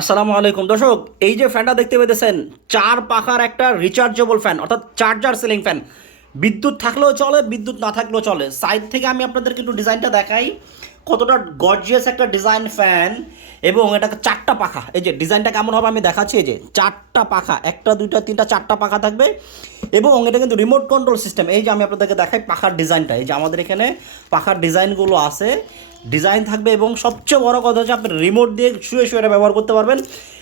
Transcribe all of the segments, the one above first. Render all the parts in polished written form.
আসসালামু আলাইকুম দর্শক, এই যে ফ্যানটা দেখতে পেতেছেন, চার পাখার একটা রিচার্জেবল ফ্যান, অর্থাৎ চার্জার সিলিং ফ্যান। বিদ্যুৎ থাকলেও চলে, বিদ্যুৎ না থাকলেও চলে। সাইড থেকে আমি আপনাদেরকে একটু ডিজাইনটা দেখাই, কতটা গর্জিয়াস একটা ডিজাইন ফ্যান। এবং এটা চারটা পাখা, এই যে ডিজাইনটা কেমন হবে আমি দেখাচ্ছি। এই যে চারটা পাখা, একটা দুইটা তিনটা চারটা পাখা থাকবে। এবং এটা কিন্তু রিমোট কন্ট্রোল সিস্টেম। এই যে আমি আপনাদেরকে দেখাই পাখার ডিজাইনটা, এই যে আমাদের এখানে পাখার ডিজাইনগুলো আছে, ডিজাইন থাকবে। এবং সবচেয়ে বড় কথা হচ্ছে আপনি রিমোট দিয়ে শুয়ে শুয়ে এটা ব্যবহার করতে পারবেন।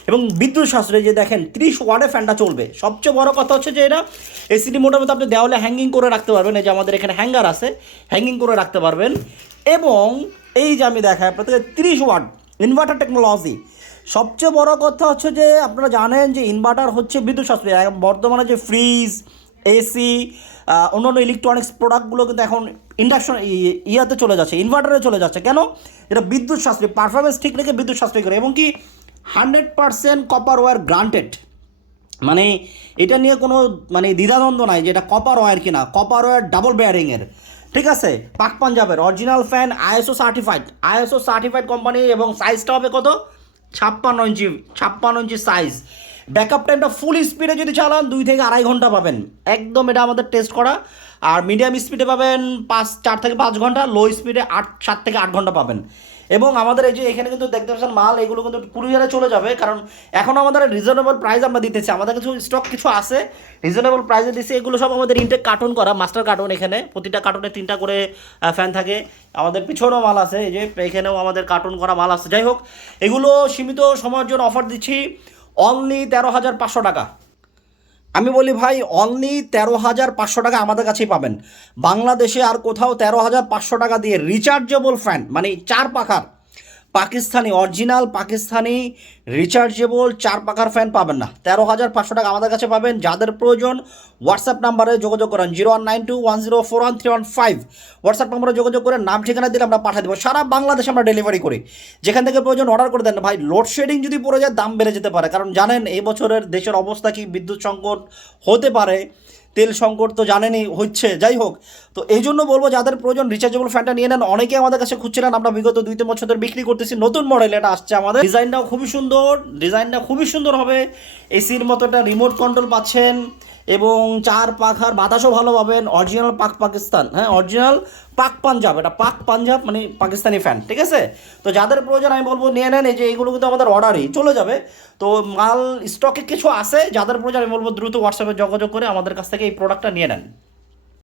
এবং বিদ্যুৎ সাশ্রয়, যে দেখেন 30 ওয়াটে ফ্যানটা চলবে। সবচেয়ে বড় কথা হচ্ছে যে এটা এসি রিমোটের মধ্যে আপনি দেওয়ালে হ্যাঙ্গিং করে রাখতে পারবেন। এই যে আমাদের এখানে হ্যাঙ্গার আছে, হ্যাঙ্গিং করে রাখতে পারবেন। এবং এই যে আমি দেখাই আপনাদের 30 ওয়াট ইনভার্টার টেকনোলজি। সবচেয়ে বড় কথা হচ্ছে যে আপনারা জানেন যে ইনভার্টার হচ্ছে বিদ্যুৎ সাশ্রয়। বর্তমানে যে ফ্রিজ, এসি, অন্যান্য ইলেকট্রনিক্স প্রোডাক্টগুলো কিন্তু এখন ইন্ডাকশন ইয়াতে চলে যাচ্ছে, ইনভার্টারে চলে যাচ্ছে। কেন? এটা বিদ্যুৎ সাশ্রয়ী, পারফরমেন্স ঠিক রেখে বিদ্যুৎ সাশ্রয় করে। এবং কি 100% কপার ওয়্যার গ্রান্টেড, মানে এটা নিয়ে কোনো দ্বিধাদ্বন্দ্ব নাই যে এটা কপার ওয়্যার কিনা। কপার ওয়্যার ডাবল বেয়ারিংয়ের, ঠিক আছে, পাক পাঞ্জাবের original fan, ISO certified company. এবং সাইজটা হবে কত? 56 ইঞ্চি, 56 ইঞ্চি সাইজ। ব্যাকআপ টাইমটা ফুল স্পিডে যদি চালান 2 থেকে 2.5 ঘন্টা পাবেন, একদম এটা আমাদের টেস্ট করা। আর মিডিয়াম স্পিডে পাবেন 4 থেকে 5 ঘন্টা, লো স্পিডে 7 থেকে 8 ঘন্টা পাবেন। এবং আমাদের এই যে এখানে কিন্তু দেখতে পাচ্ছেন মাল, এগুলো কিন্তু কুরিয়ারে চলে যাবে, কারণ এখন আমাদের রিজনেবল প্রাইস আমরা দিতেছি। আমাদের কিছু স্টক কিছু আছে, রিজনেবল প্রাইসে দিচ্ছি। এগুলো সব আমাদের ইনটেক কার্টুন করা, মাস্টার কার্টুন। এখানে প্রতিটা কার্টুনে 3টা করে ফ্যান থাকে। আমাদের পিছনেও মাল আছে, এই যে এখানেও আমাদের কার্টুন করা মাল আছে। যাই হোক, এগুলো সীমিত সময়ের জন্য অফার দিচ্ছি, অনলি 13,500 টাকা। আমি বলি ভাই, অনলি 13,500 টাকা আমাদের কাছেই পাবেন। বাংলাদেশে আর কোথাও 13,500 টাকা দিয়ে রিচার্জেবল ফ্যান, মানে চার পাখার পাকিস্তানি, অরিজিনাল পাকিস্তানি রিচার্জেবল চার পাখার ফ্যান পাবেন না। 13,500 টাকা আমাদের কাছে পাবেন। যাদের প্রয়োজন হোয়াটসঅ্যাপ নাম্বারে যোগাযোগ করেন, 019210413115। হোয়াটসঅ্যাপ নাম্বারে যোগাযোগ করে নাম ঠিকানা দিলে আমরা পাঠিয়ে দেবো। সারা বাংলাদেশে আমরা ডেলিভারি করি, যেখান থেকে প্রয়োজন অর্ডার করে দেন। ভাই, লোডশেডিং যদি পড়ে যায় দাম বেড়ে যেতে পারে, কারণ জানেন এই বছরের দেশের অবস্থা কি, বিদ্যুৎ সংকট হতে পারে, তেল সংকট তো জানেনই হচ্ছে। যাই হোক, তো এই জন্য বলবো যাদের প্রয়োজন রিচার্জেবল ফ্যানটা নিয়ে নেন। অনেকে আমাদের কাছে খুঁজছিলেন, আমরা বিগত 2-3 বছর ধরে বিক্রি করতেছি। নতুন মডেল এটা আসছে আমাদের, ডিজাইনটাও খুবই সুন্দর হবে। এসির মতো একটা রিমোট কন্ট্রোল পাচ্ছেন। এবং চার পাখার বাতাসও ভালো পাবেন। অরিজিনাল পাক পাকিস্তান, হ্যাঁ, অরিজিনাল পাক পাঞ্জাব, এটা পাক পাঞ্জাব মানে পাকিস্তানি ফ্যান, ঠিক আছে। তো যাদের প্রয়োজন আমি বলবো নিয়ে নেন। এই যে এইগুলো কিন্তু আমাদের অর্ডারই চলে যাবে, তো মাল স্টকে কিছু আছে। যাদের প্রয়োজন আমি বলবো দ্রুত হোয়াটসঅ্যাপে যোগাযোগ করে আমাদের কাছ থেকে এই প্রোডাক্টটা নিয়ে নেন।